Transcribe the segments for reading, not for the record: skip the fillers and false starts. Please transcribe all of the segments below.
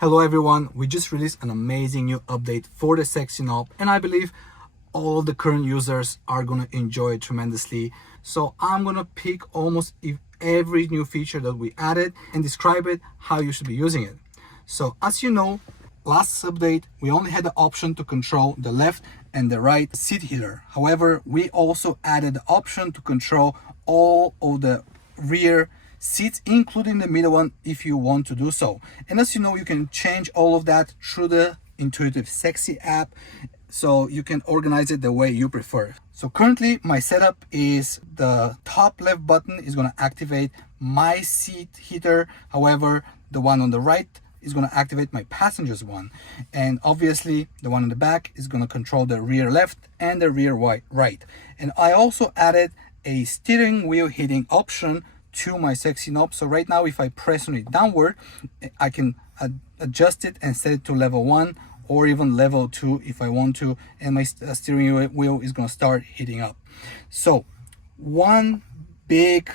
Hello everyone, we just released an amazing new update for the S3XY knob and I believe all of the current users are gonna enjoy it tremendously. So I'm gonna pick almost every new feature that we added and describe it how you should be using it. So as you know, last update we only had the option to control the left and the right seat heater. However, we also added the option to control all of the rear seats, including the middle one if you want to do so. And as you know, you can change all of that through the intuitive S3XY app, so you can organize it the way you prefer. So currently my setup is the top left button is going to activate my seat heater. However, the one on the right is going to activate my passenger's one, and obviously the one in the back is going to control the rear left and the rear right. And I also added a steering wheel heating option to my S3XY knob. So right now if I press on it downward, I can adjust it and set it to level 1 or even level 2 if I want to, and my steering wheel is going to start heating up. So one big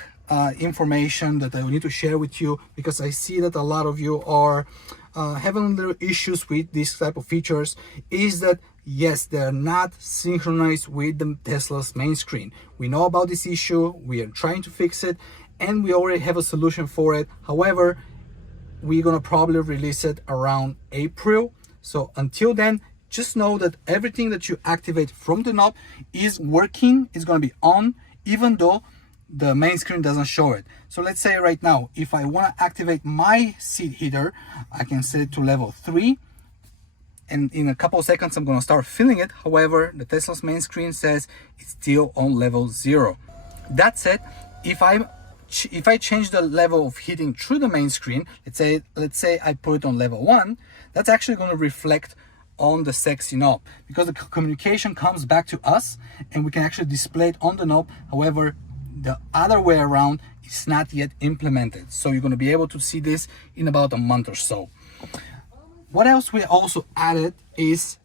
information that I need to share with you, because I see that a lot of you are having little issues with this type of features, is that yes, they're not synchronized with the Tesla's main screen. We know about this issue, we are trying to fix it, and we already have a solution for it. However, we're gonna probably release it around April. So until then, just know that everything that you activate from the knob is working, is gonna be on, even though the main screen doesn't show it. So let's say right now, if I wanna activate my seat heater, I can set it to level 3. And in a couple of seconds, I'm gonna start feeling it. However, the Tesla's main screen says it's still on level 0. That said, if I change the level of heating through the main screen, let's say I put it on level 1, that's actually going to reflect on the S3XY knob, because the communication comes back to us and we can actually display it on the knob. However, the other way around is not yet implemented. So you're going to be able to see this in about a month or so. What else we also added is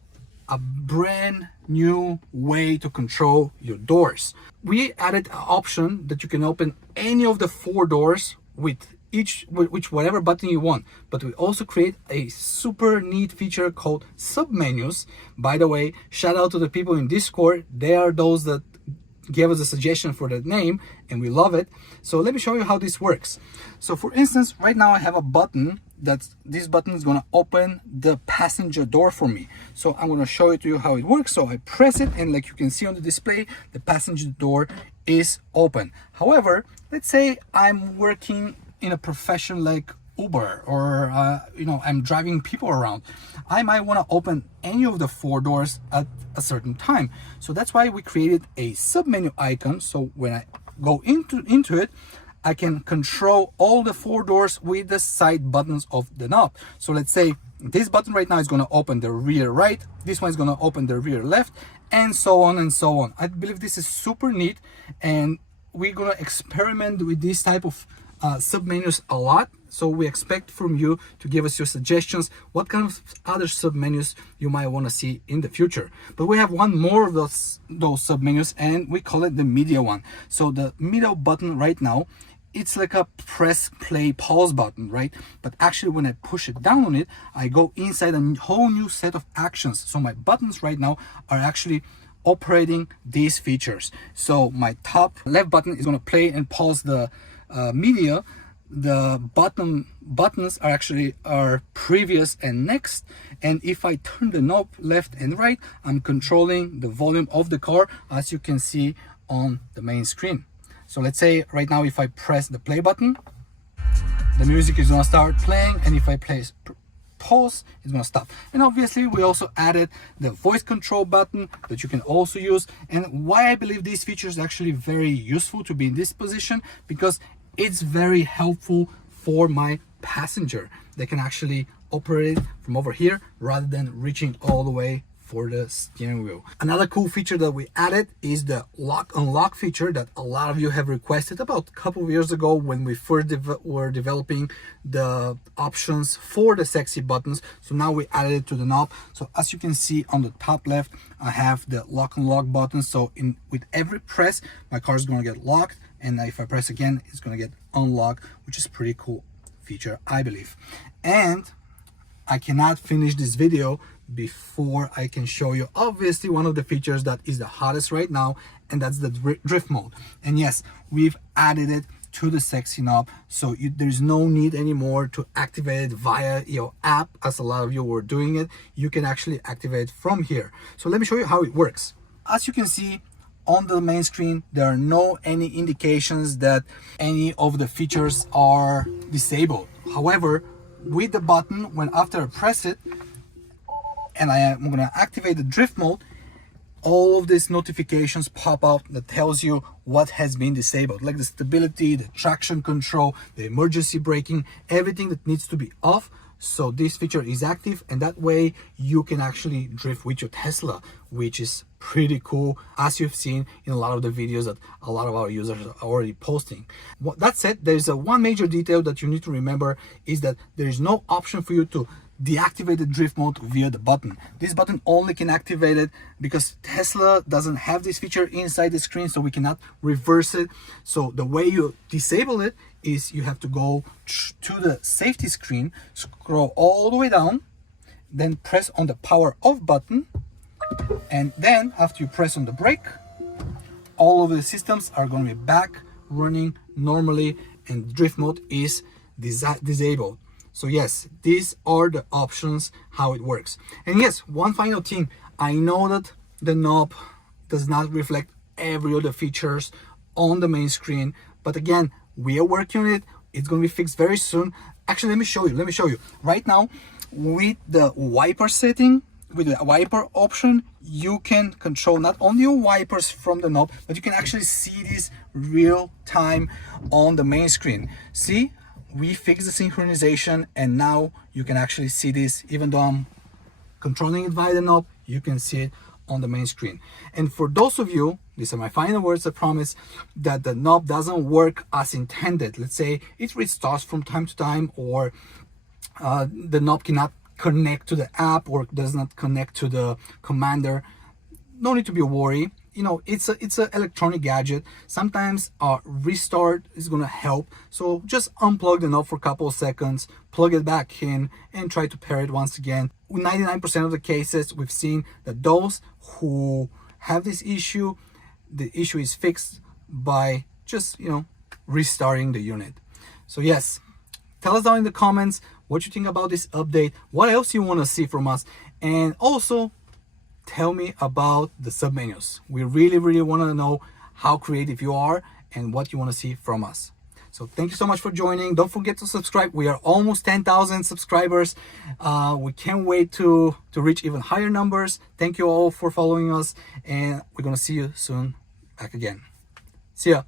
a brand new way to control your doors. We added an option that you can open any of the 4 doors with whatever button you want, but we also create a super neat feature called submenus. By the way, shout out to the people in Discord. They are those that gave us a suggestion for that name and we love it. So let me show you how this works. So for instance, right now I have a button this button is going to open the passenger door for me. So I'm going to show it to you how it works. So I press it and like you can see on the display, the passenger door is open. However, let's say I'm working in a profession like Uber or I'm driving people around. I might want to open any of the 4 doors at a certain time. So that's why we created a submenu icon. So when I go into it, I can control all the 4 doors with the side buttons of the knob. So let's say this button right now is going to open the rear right, this one is going to open the rear left, and so on and so on. I believe this is super neat, and we're going to experiment with this type of submenus a lot. So we expect from you to give us your suggestions, what kind of other submenus you might want to see in the future. But we have one more of those submenus, and we call it the media one. So the middle button right now, it's like a press, play, pause button, right? But actually when I push it down on it, I go inside a whole new set of actions. So my buttons right now are actually operating these features. So my top left button is going to play and pause the media. The buttons are actually previous and next, and if I turn the knob left and right, I'm controlling the volume of the car, as you can see on the main screen. So let's say right now if I press the play button, the music is going to start playing, and if I press pause, it's going to stop. And obviously we also added the voice control button that you can also use. And why I believe this feature is actually very useful to be in this position, because it's very helpful for my passenger. They can actually operate from over here rather than reaching all the way for the steering wheel. Another cool feature that we added is the lock unlock feature that a lot of you have requested about a couple of years ago when we first were developing the options for the S3XY buttons. So now we added it to the knob. So as you can see on the top left, I have the lock unlock button. So with every press, my car is going to get locked, and if I press again, it's going to get unlocked, which is pretty cool feature, I believe. And I cannot finish this video before I can show you obviously one of the features that is the hottest right now, and that's the drift mode. And yes, we've added it to the sexy knob, so there's no need anymore to activate it via your app as a lot of you were doing it. You can actually activate from here. So let me show you how it works. As you can see on the main screen, there are no any indications that any of the features are disabled. However, with the button, when after I press it and I'm gonna activate the drift mode, all of these notifications pop up that tells you what has been disabled, like the stability, the traction control, the emergency braking, everything that needs to be off. So this feature is active, and that way you can actually drift with your Tesla, which is pretty cool, as you've seen in a lot of the videos that a lot of our users are already posting. That said, there's one major detail that you need to remember, is that there is no option for you to deactivate the drift mode via the button. This button only can activate it because Tesla doesn't have this feature inside the screen, so we cannot reverse it. So the way you disable it is you have to go to the safety screen, scroll all the way down, then press on the power off button, and then after you press on the brake, all of the systems are going to be back running normally, and drift mode is disabled. So yes, these are the options, how it works. And yes, one final thing. I know that the knob does not reflect every other features on the main screen, but again, we are working on it. It's going to be fixed very soon. Actually, let me show you. Right now, with the wiper setting, with the wiper option, you can control not only your wipers from the knob, but you can actually see this real time on the main screen. See? We fixed the synchronization, and now you can actually see this. Even though I'm controlling it via the knob, you can see it on the main screen. And for those of you, these are my final words, I promise, that the knob doesn't work as intended. Let's say it restarts from time to time, or the knob cannot connect to the app or does not connect to the commander. No need to be worried. You know, it's an electronic gadget. Sometimes a restart is gonna help. So just unplug the knob for a couple of seconds, plug it back in, and try to pair it once again. 99% of the cases, we've seen that those who have this issue, the issue is fixed by just, restarting the unit. So yes, tell us down in the comments what you think about this update, what else you want to see from us, and also tell me about the submenus. We really want to know how creative you are and what you want to see from us. So thank you so much for joining. Don't forget to subscribe. We are almost 10,000 subscribers. We can't wait to reach even higher numbers. Thank you all for following us, and we're gonna see you soon back again. See ya.